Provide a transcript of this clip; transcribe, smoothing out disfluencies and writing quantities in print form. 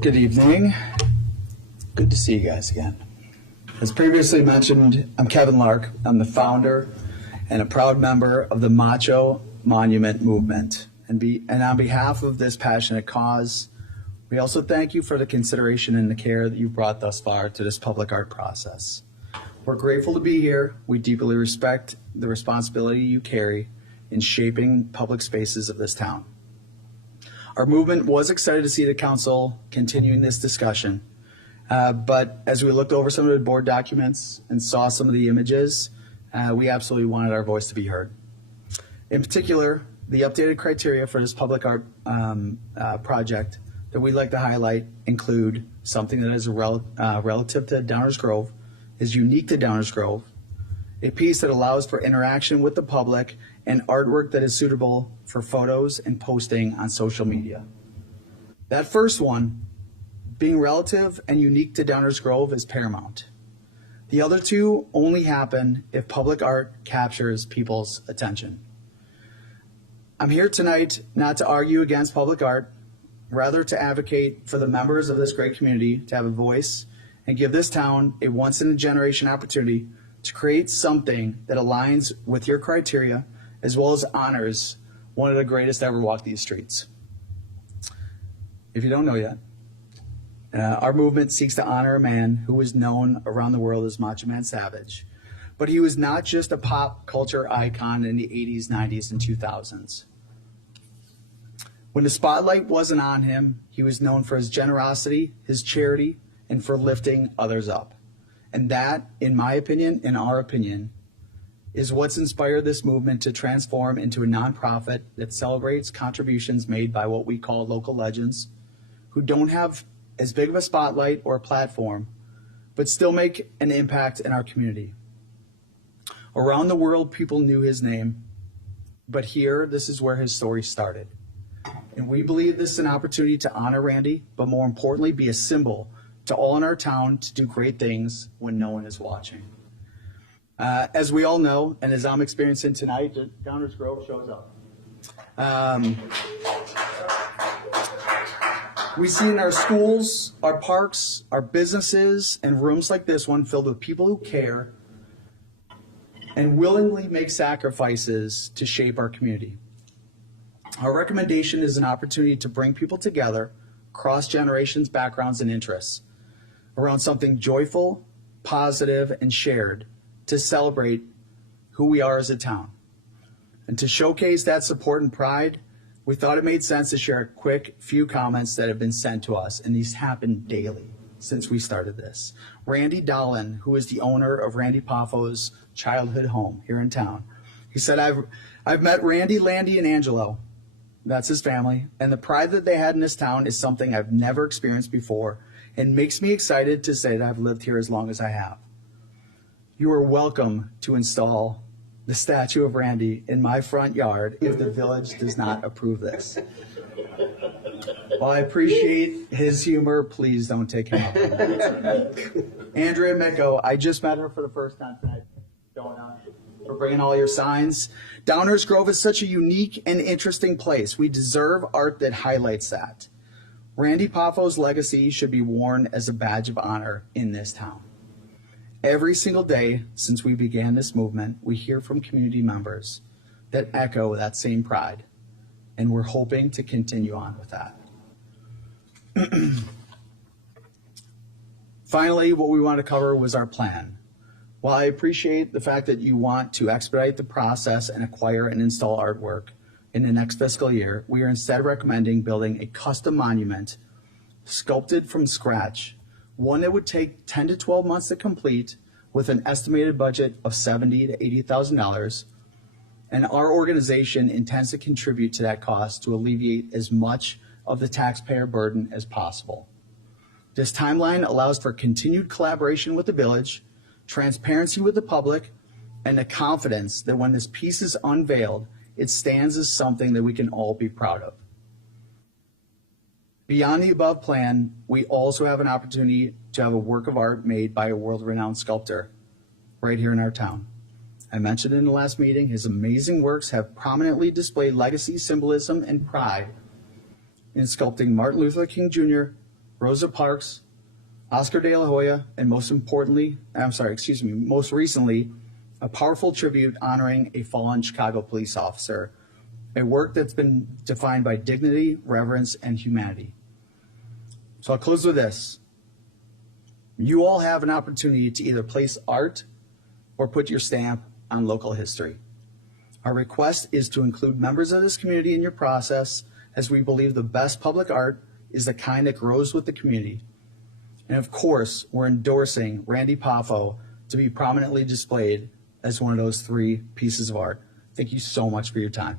Good evening. Good to see you guys again. As previously mentioned, I'm Kevin Larke. I'm the founder and a proud member of the Macho Monument Movement. And on behalf of this passionate cause, we also thank you for the consideration and the care that you've brought thus far to this public art process. We're grateful to be here. We deeply respect the responsibility you carry in shaping public spaces of this town. Our movement was excited to see the council continuing this discussion, but as we looked over some of the board documents and saw some of the images, we absolutely wanted our voice to be heard. In particular, the updated criteria for this public art project that we'd like to highlight include something that is relative to Downers Grove, is unique to Downers Grove, a piece that allows for interaction with the public, and artwork that is suitable for photos and posting on social media. That first one, being relative and unique to Downers Grove, is paramount. The other two only happen if public art captures people's attention. I'm here tonight not to argue against public art, rather to advocate for the members of this great community to have a voice and give this town a once-in-a-generation opportunity to create something that aligns with your criteria as well as honors one of the greatest to ever walk these streets. If you don't know yet, our movement seeks to honor a man who was known around the world as Macho Man Savage, but he was not just a pop culture icon in the 80s, 90s, and 2000s. When the spotlight wasn't on him, he was known for his generosity, his charity, and for lifting others up. And that, in my opinion, in our opinion, is what's inspired this movement to transform into a nonprofit that celebrates contributions made by what we call local legends, who don't have as big of a spotlight or a platform, but still make an impact in our community. Around the world, people knew his name, but here, this is where his story started. And we believe this is an opportunity to honor Randy, but more importantly, be a symbol to all in our town to do great things when no one is watching. As we all know, and as I'm experiencing tonight, Downers Grove shows up. We see in our schools, our parks, our businesses, and rooms like this one filled with people who care and willingly make sacrifices to shape our community. Our recommendation is an opportunity to bring people together, cross generations, backgrounds, and interests, around something joyful, positive, and shared to celebrate who we are as a town. And to showcase that support and pride, we thought it made sense to share a quick few comments that have been sent to us, and these happen daily since we started this. Randy Dolan, who is the owner of Randy Poffo's childhood home here in town, he said, I've met Randy, Landy, and Angelo. That's his family, and the pride that they had in this town is something I've never experienced before, and makes me excited to say that I've lived here as long as I have. You are welcome to install the statue of Randy in my front yard if the village does not approve this. While I appreciate his humor, please don't take him up on that. Andrea Micco, I just met her for the first time tonight. For bringing all your signs. Downers Grove is such a unique and interesting place. We deserve art that highlights that. Randy Poffo's legacy should be worn as a badge of honor in this town. Every single day since we began this movement, we hear from community members that echo that same pride, and we're hoping to continue on with that. Finally, what we want to cover was our plan. While I appreciate the fact that you want to expedite the process and acquire and install artwork in the next fiscal year, we are instead recommending building a custom monument sculpted from scratch, one that would take 10 to 12 months to complete with an estimated budget of $70,000 to $80,000. And our organization intends to contribute to that cost to alleviate as much of the taxpayer burden as possible. This timeline allows for continued collaboration with the village, transparency with the public, and the confidence that when this piece is unveiled, it stands as something that we can all be proud of. Beyond the above plan, we also have an opportunity to have a work of art made by a world-renowned sculptor right here in our town. I mentioned in the last meeting, his amazing works have prominently displayed legacy, symbolism, and pride in sculpting Martin Luther King Jr., Rosa Parks, Oscar de la Hoya, and most recently, a powerful tribute honoring a fallen Chicago police officer, a work that's been defined by dignity, reverence, and humanity. So I'll close with this. You all have an opportunity to either place art or put your stamp on local history. Our request is to include members of this community in your process, as we believe the best public art is the kind that grows with the community. And of course, we're endorsing Randy Poffo to be prominently displayed as one of those 3 pieces of art. Thank you so much for your time.